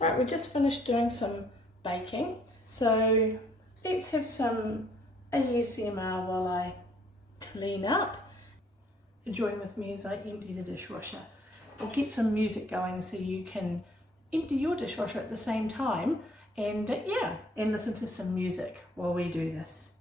Right, we just finished doing some baking, so let's have some ASMR while I clean up. Join with me as I empty the dishwasher. I'll get some music going so you can empty your dishwasher at the same time and and listen to some music while we do this.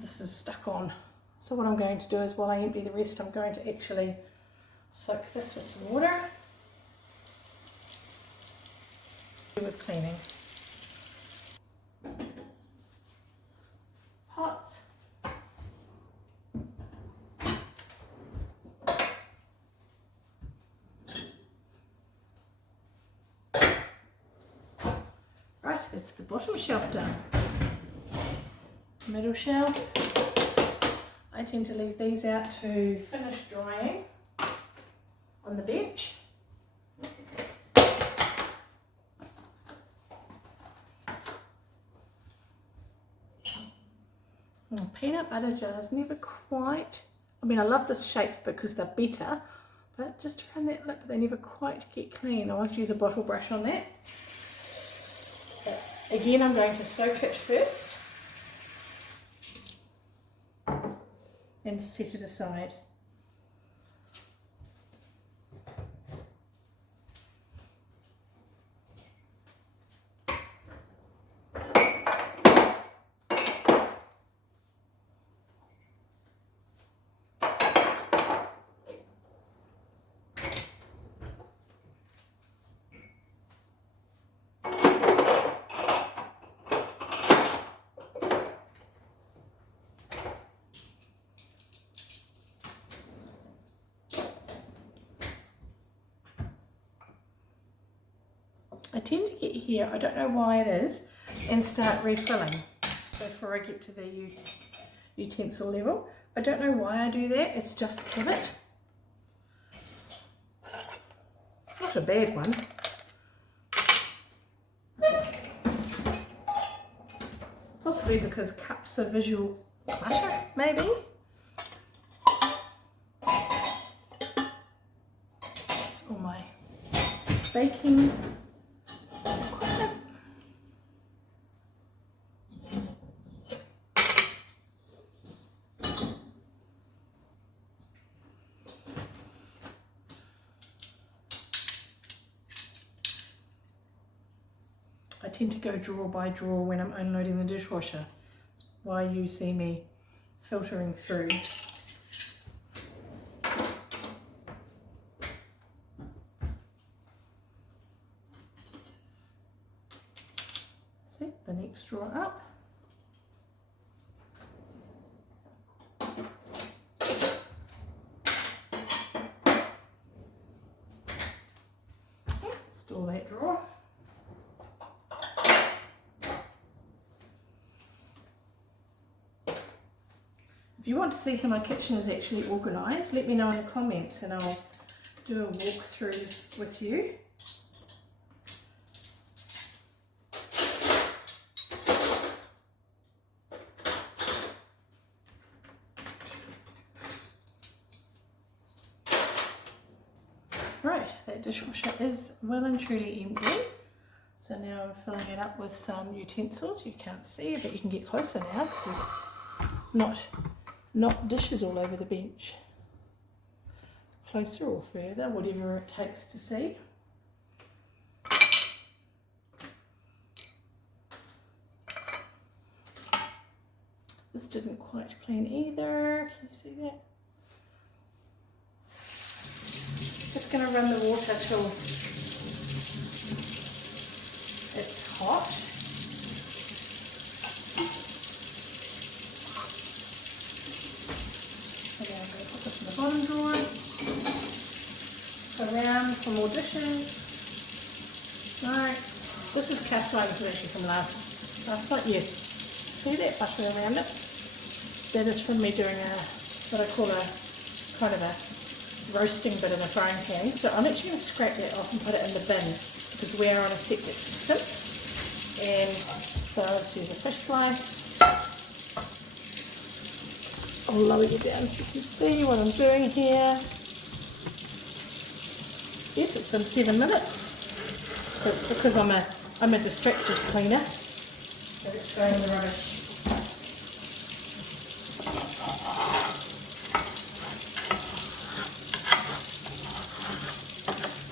This is stuck on. So what I'm going to do is while I empty the rest, I'm going to actually soak this with some water with cleaning. Pots. Right, that's the bottom shelf done. Middle shelf. I tend to leave these out to finish drying on the bench. Peanut butter jars never quite, I mean I love this shape because they're better, but just around that lip they never quite get clean. I'll have to use a bottle brush on that. But again, I'm going to soak it first and set it aside. I tend to get here, I don't know why it is, and start refilling before I get to the utensil level. I don't know why I do that, it's just habit. It's not a bad one. Possibly because cups are visual clutter, maybe. That's all my baking. I tend to go drawer by drawer when I'm unloading the dishwasher. That's why you see me filtering through. See, the next drawer up. Store that drawer. If you want to see how my kitchen is actually organised, let me know in the comments and I'll do a walkthrough with you. Right, that dishwasher is well and truly empty. So now I'm filling it up with some utensils. You can't see, but you can get closer now because there's not dishes all over the bench. Closer or further, whatever it takes to see. This didn't quite clean either. Can you see that? Just going to run the water till it's hot. And then I'm going to put this in the bottom drawer. Go around for more dishes. Right, this is cast iron. This is actually from last night. Yes. See that butter around it? That is from me doing what I call a kind of a roasting bit in a frying pan. So I'm actually going to scrape that off and put it in the bin because we're on a septic system. And so I'll just use a fish slice. I'll lower you down so you can see what I'm doing here. Yes, it's been 7 minutes. But it's because I'm a distracted cleaner. So it's going in the rubbish.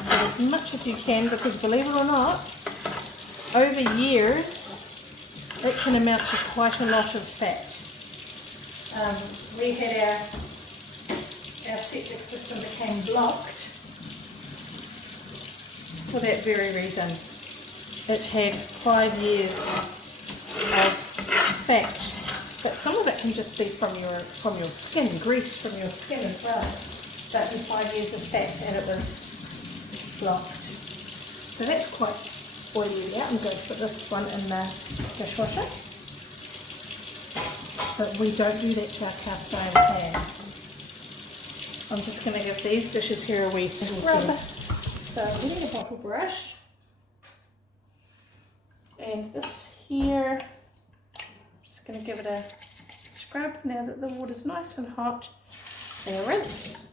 As much as you can, because believe it or not, over years it can amount to quite a lot of fat. We had our septic system became blocked for that very reason. It had 5 years of fat, but some of it can just be from your skin, grease from your skin as well. So it had 5 years of fat and it was blocked. So that's quite oily now. I'm going to put this one in the dishwasher. But we don't do that to our cast iron pans. I'm just going to give these dishes here a wee scrub. So I'm getting a bottle brush. And this here, I'm just going to give it a scrub now that the water's nice and hot. And a rinse.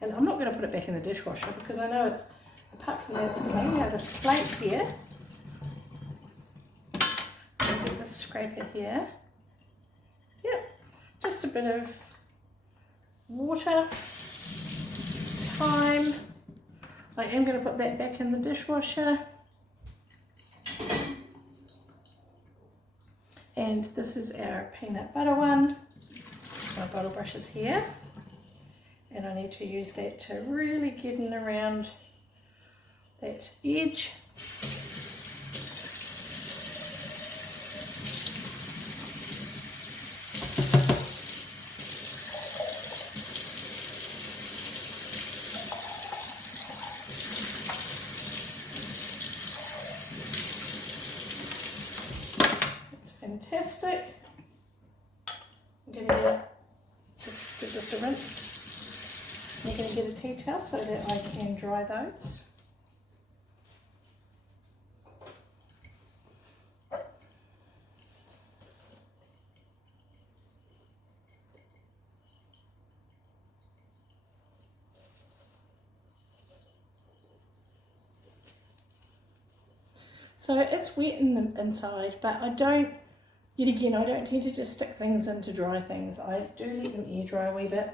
And I'm not going to put it back in the dishwasher because I know it's, apart from that, it's clean. Now this plate here, I'll get this scraper here. Yep, just a bit of water, thyme. I am going to put that back in the dishwasher. And this is our peanut butter one. My bottle brush is here. And I need to use that to really get in around that edge. That's fantastic. I'm going to just give this a rinse. I'm going to get a tea towel so that I can dry those. So it's wet in the inside, but I don't, yet again, I don't tend to just stick things in to dry things. I do let them air dry a wee bit.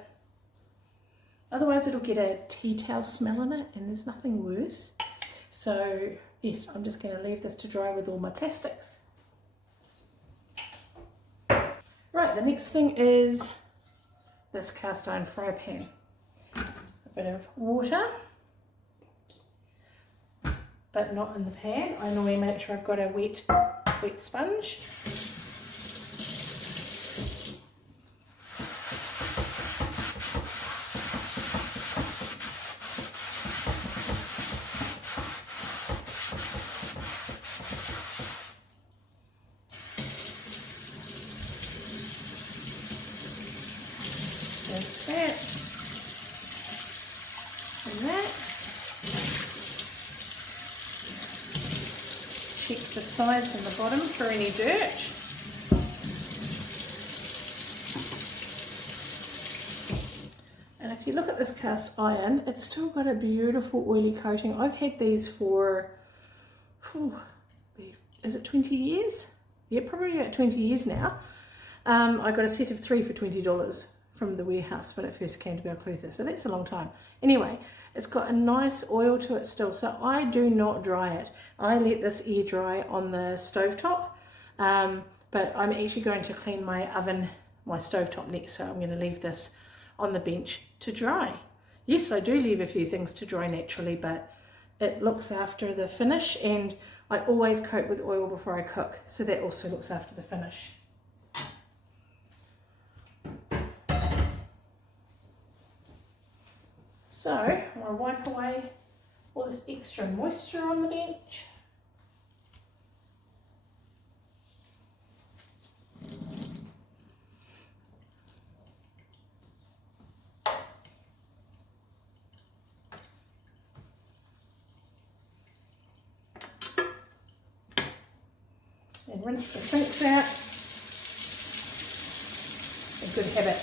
Otherwise it'll get a tea towel smell in it and there's nothing worse. So yes, I'm just going to leave this to dry with all my plastics. Right, the next thing is this cast iron fry pan. A bit of water, but not in the pan. I normally make sure I've got a wet sponge. That's that. And that. Check the sides and the bottom for any dirt. And if you look at this cast iron, it's still got a beautiful oily coating. I've had these for, is it 20 years? Yeah, probably about 20 years now. I got a set of 3 for $20 from the warehouse when it first came to Balclutha, so that's a long time. Anyway, it's got a nice oil to it still, so I do not dry it. I let this air dry on the stovetop, but I'm actually going to clean my oven, my stovetop next, so I'm going to leave this on the bench to dry. Yes, I do leave a few things to dry naturally, but it looks after the finish, and I always coat with oil before I cook, so that also looks after the finish. So I'm going to wipe away all this extra moisture on the bench. rinse the sinks out. A good habit.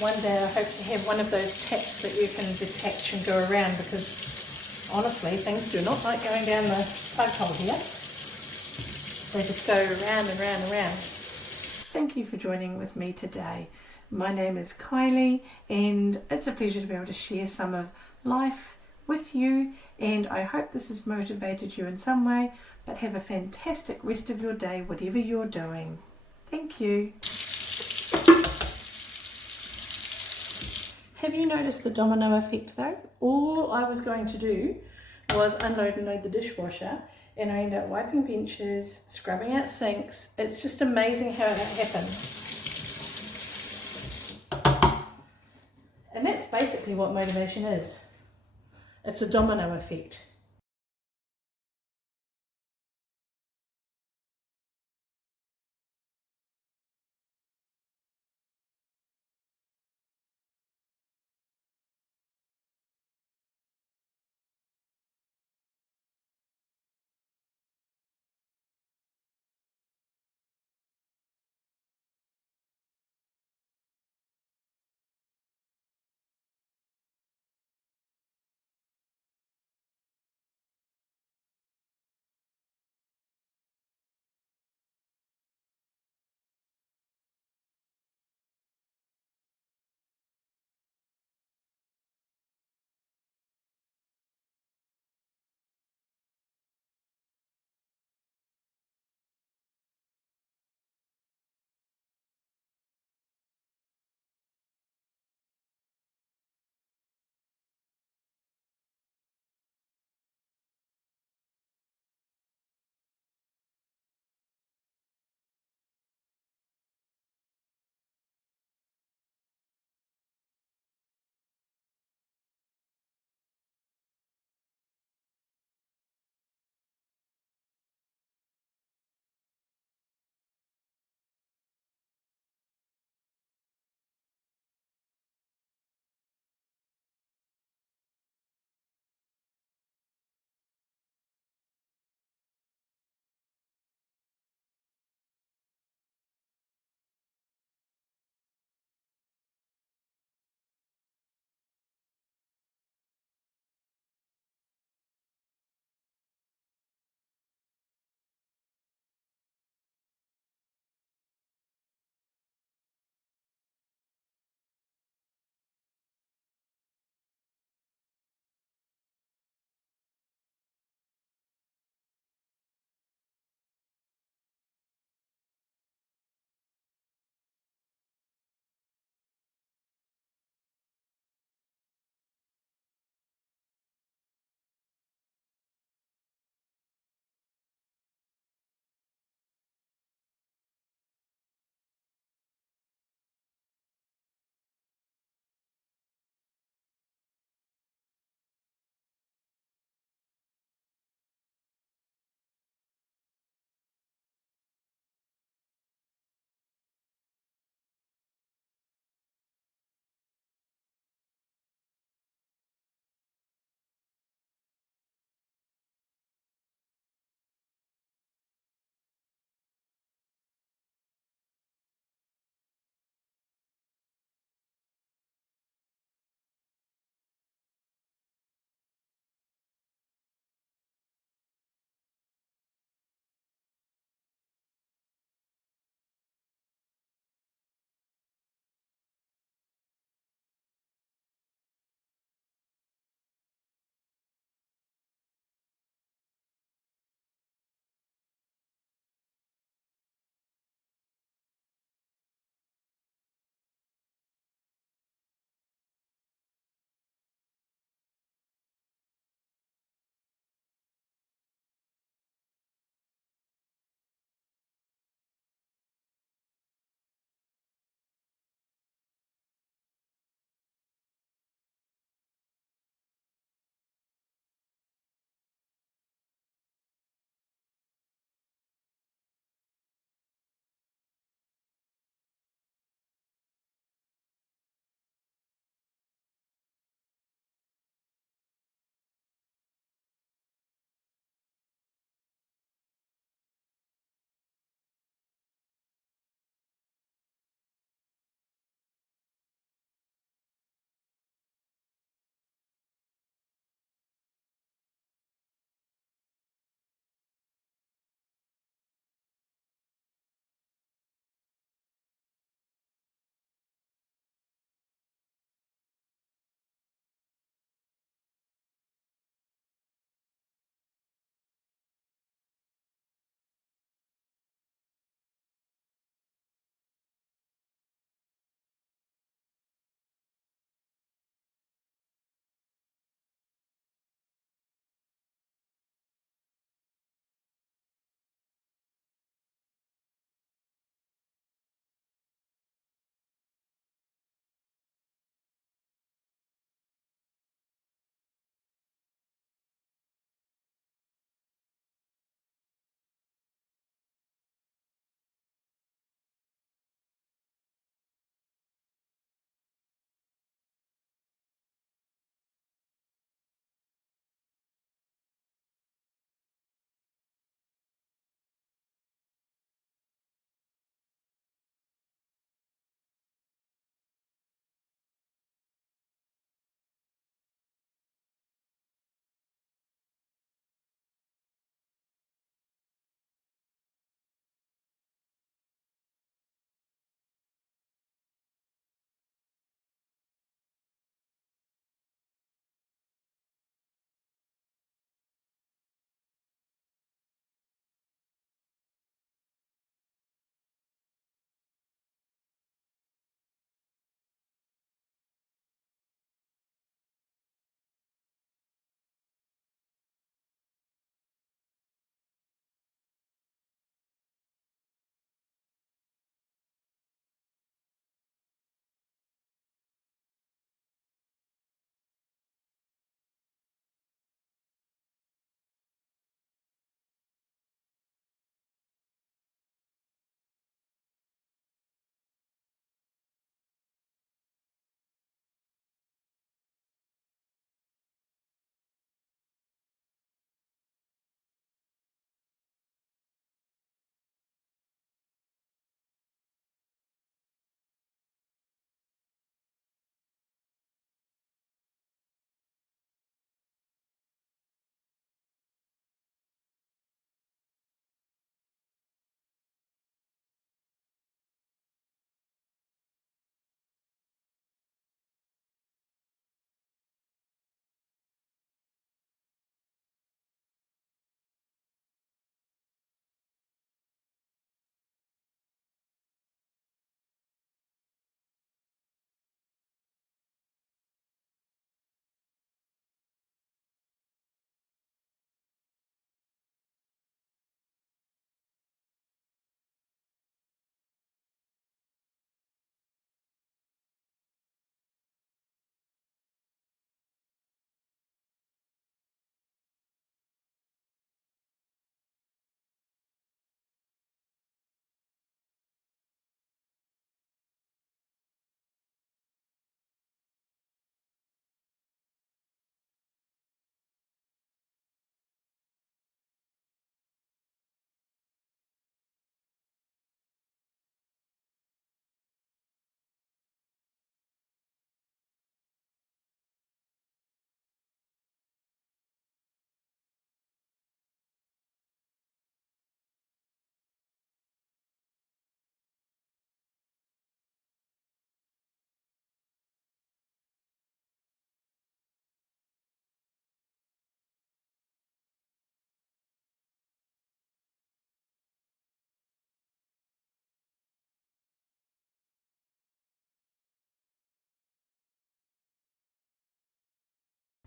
One day I hope to have one of those taps that you can detach and go around, because honestly things do not like going down the plug hole here. They just go round and round and round. Thank you for joining with me today. My name is Kylie and it's a pleasure to be able to share some of life with you, and I hope this has motivated you in some way. But have a fantastic rest of your day, whatever you're doing. Thank you. Have you noticed the domino effect though? All I was going to do was unload and load the dishwasher, and I end up wiping benches, scrubbing out sinks. It's just amazing how that happens. And that's basically what motivation is. It's a domino effect.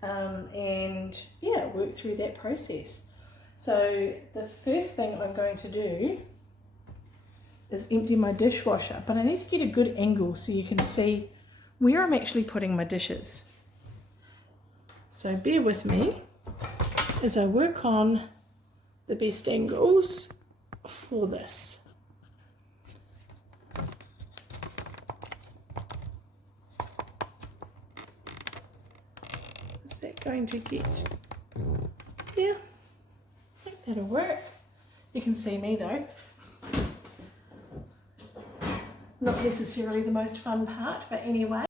and yeah, work through that process. So the first thing I'm going to do is empty my dishwasher, but I need to get a good angle so you can see where I'm actually putting my dishes. So bear with me as I work on the best angles for this. Is that going to get, yeah, I think that'll work. You can see me though. Not necessarily the most fun part, but anyway.